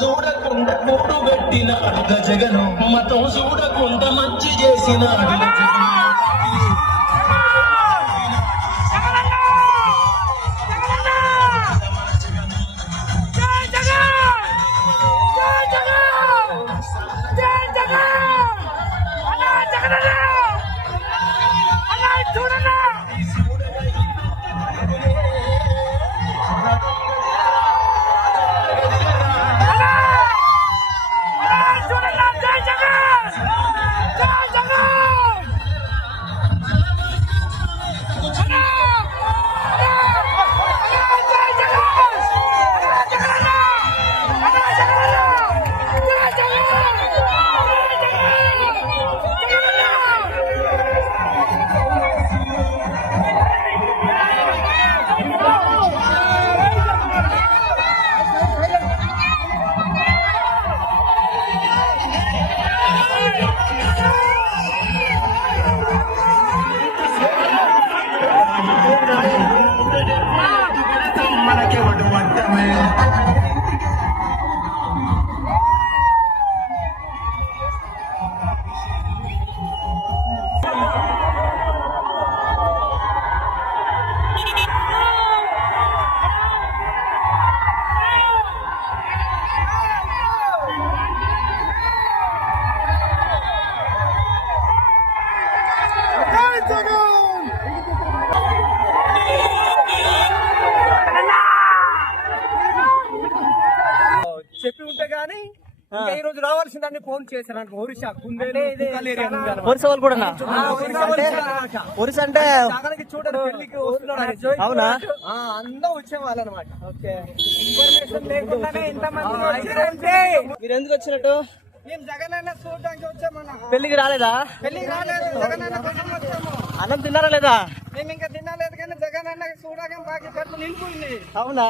చూడకుండా కూడు పెట్టినాడు గజగను మతం చూడకుండా మంచి చేసినాడు చెప్పి ఉంటే గానీ ఈ రోజు రావాల్సిందని ఫోన్ చేశారు. ఒరిస్సా వాళ్ళు కూడా ఒరిస్సా అంటే చూడండి పెళ్లికి వస్తున్నాడు. అవునా? అందరూ వచ్చేవాళ్ళు అనమాట. ఇన్ఫర్మేషన్ లేకుండానే ఇంతమంది. మీరు ఎందుకు వచ్చినట్టు? మేము జగన్ అన్న చూడడానికి వచ్చామన్నా. పెళ్లికి రాలేదా? పెళ్లికి రాలేదు, జగన్ అన్న కోసం వచ్చాము. అన్నం తిన్నారా లేదా? మేము ఇంకా తినలేదు కానీ జగన్ అన్న చూడగానే బాగా కట్టు నిలిపోయింది. అవునా?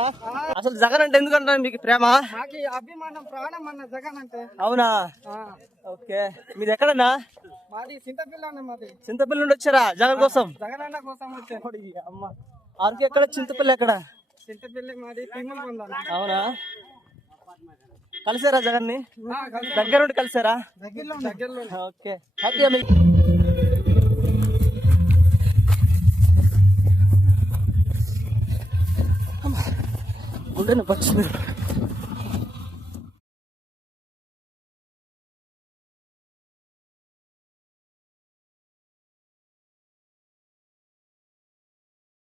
అసలు జగన్ అంటే ఎందుకంటారు మీకు ప్రేమ? మాకు అభిమానం, ప్రాణం అన్న జగన్ అంటే. అవునా? ఓకే. మీది ఎక్కడన్నా? మాది చింతపిల్ల అన్న. మాది చింతపల్లి నుండి వచ్చారా జగన్ కోసం? జగన్ అన్న కోసం వచ్చాము. అమ్మ ఆరికి ఎక్కడ? చింతపల్లి ఎక్కడ? చింతపల్లి మాది తిమ్మల పొందాలి. అవునా? కలిసారా జగన్ ని? దగ్గరుండి కలిసారా? దగ్గరలో. ఓకే. హ్యాపీ అమ్మ. గుండె పచ్చి